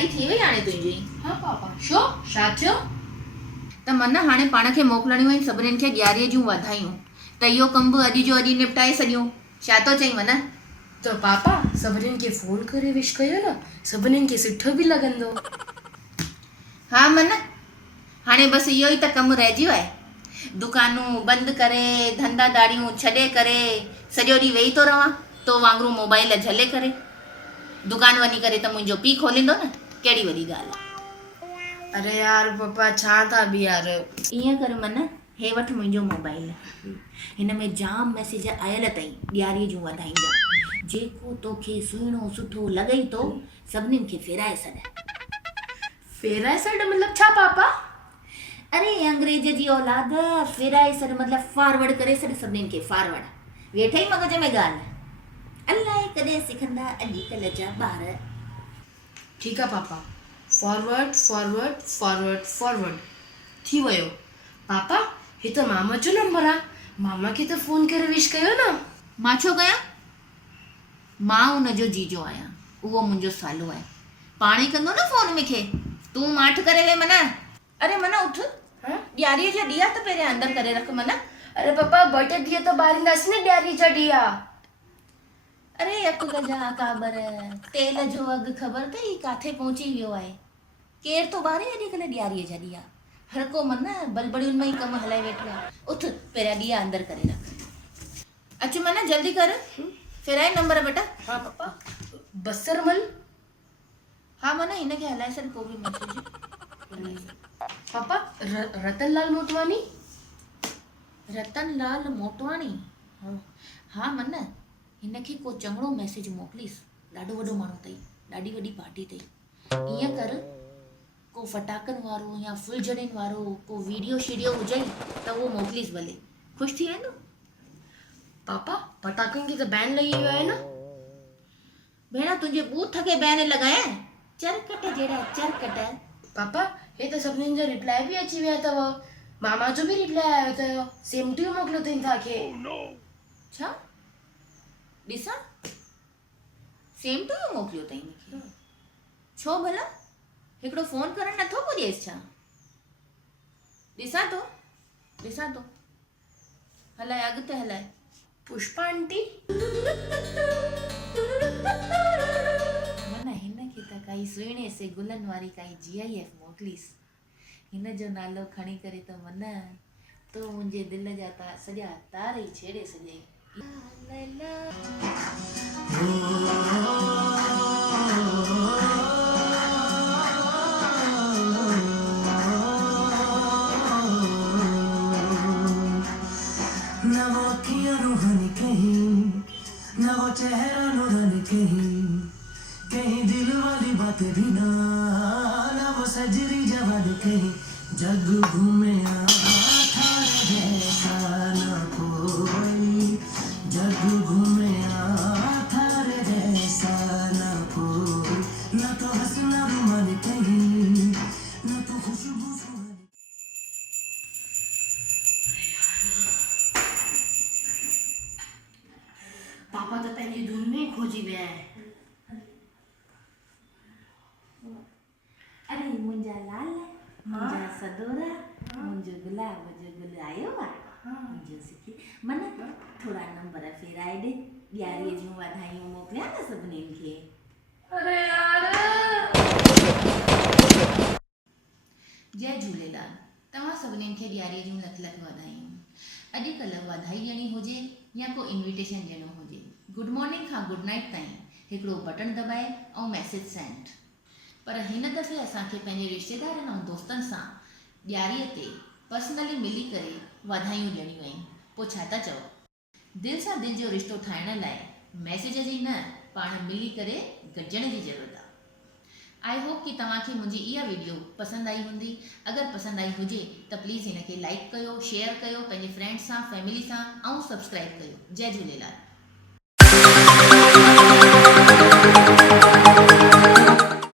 तयारी थी वई हाणे तुंहिंजी? हाँ पापा छो छा थियो? त मन हाणे पाण खे मोकिलणियूं आहिनि सभिनीनि खे ॾियारीअ जूं वाधायूं। त इहो कमु बि अॼु जो अॼु निपटाए छॾियूं। छा थो चई मन? तो पापा सभिनीनि खे फोन करे विश कयो न, सभिनीनि खे सुठो बि लॻंदो। हा मन, हाणे बसि इहो ई त कमु रहिजी वियो आहे। दुकानूं बंदि करे धंधादारियूं छॾे करे सॼो ॾींहुं वेही थो रहां तो वांगुरु मोबाइल झले करे। दुकान वञी करे त मुंहिंजो पीउ खोलींदो न, कहिड़ी वॾी ॻाल्हि आहे। अरे यार पापा छा था बि यार। ईअं कर मन, हे वठि मुंहिंजो मोबाइल, हिन में जाम मैसेज आयल अथई ॾियारीअ जूं वाधायूं जा। जेको तोखे सुहिणो सुठो लॻई थो सभिनीनि खे फेराए छॾ। फेराए छॾ मतलब छा पापा? अरे अंग्रेज जी औलाद, फेराए छॾ मतलब फॉरवर्ड करे छॾ सभिनीनि खे फॉरवर्ड। वेठे ई मगज में ॻाल्हि, अलाए कॾहिं सिखंदा अॼुकल्ह जा ॿार। ठीकु आहे पापा, फॉरवर्ड फॉरवर्ड फॉरवर्ड फॉरवर्ड थी वियो। पापा हे त मामा जो नंबर आहे, मामा खे त फोन करे विश कयो न। मां छो कयां? मां उनजो जीजो आहियां, उहो मुंहिंजो सालो आहे, पाण ई कंदो न फोन मूंखे। तूं माठ करे वे मना। अरे मना उठ, ॾियारीअ जा ॾीआ त पहिरियां अंदरि करे रख मना। अरे पापा ॿ टे ॾींहं त ॿारींदासीं न ॾियारी जा ॾीआ। अरे अकुल जा काबर, तेल जो अघु ख़बर अथई काथे पहुची वियो आहे। केरु थो ॿारे अॼुकल्ह ॾियारीअ जा ॾीआ। हर को मन बलबड़ियुनि में ई कमु हलाए वेठो आहे। उथ पहिरियां ॾीआ अंदरि करे रख। अच मन जल्दी कर, फेराए नंबर बेटा। हाँ पापा, बसरमल। हाँ मन हिनखे हलाए छॾ को बि मैसेज। पापा रतनलाल मोटवानी। रतनलाल मोटवानी? हाँ मन, हिनखे को चङड़ो मैसेज मोकिलीस। ॾाढो वॾो माण्हू अथई, ॾाढी वॾी पार्टी अथई। ईअं कर, को फटाकनि वारो या फुलझड़ियुनि वारो को वीडियो शीडियो हुजई त उहो मोकिलीस भले, ख़ुशि थी वेंदो। पापा पटाखनि खे त बैन लॻी वियो आहे न। भेण तुंहिंजे बूथ खे बैन लॻायां? चरकट जहिड़ा चरकट। पापा हे त सभिनीनि जा रिप्लाई बि अची विया अथव। मामा जो बि रिप्लाई आयो अथव, सेम टू यू मोकिलियो अथई तव्हांखे। छा? ॾिसां, सेम टू यू मोकिलियो अथई मूंखे? छो भला? हिकिड़ो फ़ोन करणु नथो पुॼेसि छा? ॾिसां थो, हलाए अॻिते हलाए। पुष्पा आंटी। मन हिनखे त काई सुहिणे से गुलनि वारी काई GIF मोकिलीस। हिन जो नालो खणी करे त मन तो मुंहिंजे दिलि जा सॼा तार ई छेड़े सॼे। न वो अखियाँ रूहानी कहीं, न वो चेहरा नूरानी कहीं दिल वाली बातें भी ना, न वो सजरी जवानी कहीं। जग घूमे थारे जैसा न कोई, जग घूमे थारे जैसा न कोई। न तो हंसना रुमानी कहीं, न तो खुशबू सुहानी। पापा त पंहिंजी धुन में खोजी विया आहिनि। अरे मुंहिंजा लाल, मुंहिंजा सदोरा, मुंहिंजो गुलाब जो गुल आयो आहे। मुंहिंजो सिखी मन थोरा नंबर फेराए ॾे, ॾियारीअ जूं वाधायूं मोकिलियां न सभिनीनि खे। अरे यार। जय झूलेलाल, तव्हां सभिनीनि खे ॾियारीअ जूं लख लख वाधायूं। अॼुकल्ह वाधाई ॾियणी हुजे या को इन्विटेशन ॾियणो हुजे, गुड मॉर्निंग खां गुड नाइट ताईं हिकिड़ो बटन दबाए ऐं मैसेज सेंड। पर हिन दफ़े असांखे पंहिंजे रिश्तेदारनि ऐं दोस्तनि सां ॾियारीअ ते पर्सनली मिली करे वाधायूं ॾियणियूं आहिनि। पोइ छा था चओ? दिलि सां दिलि जो रिश्तो ठाहिण लाइ मैसेज जी न, पाण मिली करे गॾिजण जी ज़रूरत आहे। आई होप कि तव्हांखे मुंहिंजी इहा वीडियो पसंदि आई हूंदी। अगरि पसंदि आई हुजे त प्लीज़ हिनखे लाइक कयो, शेयर कयो पंहिंजे फ्रेंड्स सां, फैमिली सां ऐं सब्सक्राइब कयो। जय झूलेलाल।